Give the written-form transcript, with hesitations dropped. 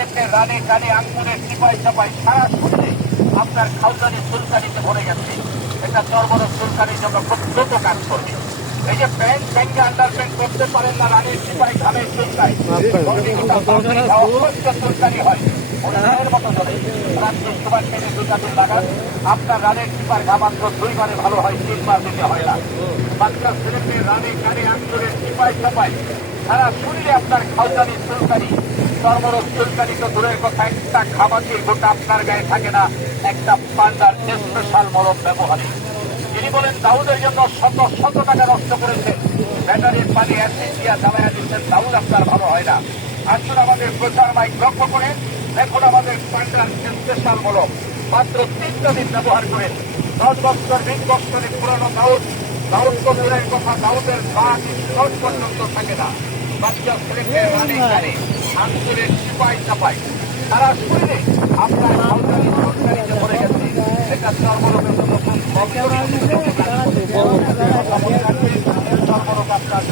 সিলেটের রানে কানে আঙ্গুরের চিপাই চাপাই সারা শরীরে আপনার খাউজানি চুলকানিতে ভরে গেছে। এটা চর্মর চুলকানির জন্য খুব দ্রুত কাজ করবে। এই যে প্যান্ট ব্যাঙ্গে আন্ডার প্যান্ট করতে পারেন না, রানের চিপাই ঘামের চুলকায় চুলকানি হয় মতো চলে। রাত্রে সুপার খেলে 2টা দিন লাগান, আপনার রানের চিপার ঘা মাত্র 2 বারে ভালো হয়, 3 বার দিতে হয় না। বাচ্চা সিলেটের রানে কানে আঙ্গুরের চিপাই চাপাই সারা শরীরে আপনার খাউজানি চুলকানি, চর্মরোগ চুলকানি তো দূরের কথা, একটা ঘামাচির গোটা আপনার গায়ে থাকে না একটা পান্ডার স্পেশাল মলম ব্যবহারে। তিনি বলেন দাউদের জন্য শত শত টাকা নষ্ট করেছেন, ব্যাটারির পানি অ্যাসিড দিয়া জ্বালাইয়া দিচ্ছেন, দাউদ আপনার ভালো হয় না। আসুন আমাদের প্রচার মাইক লক্ষ্য করেন, এখন আমাদের পান্ডার স্পেশাল মলম মাত্র 3টা দিন ব্যবহার করেন। 10 বছর 20 বছরের পুরানো দাউদ, দাউদ তো দূরের কথা, দাউদের বাঘ স্তর পর্যন্ত থাকে না। বাচ্চা ছেলেকে রানে কানে আঙ্গুরের চিপাই চাপাই সারা শরীরে আপনার খাউজানি চুলকানিতে ভরে গেছে। এটা চর্মরোগের জন্য খুব চর্মরোগ আপনার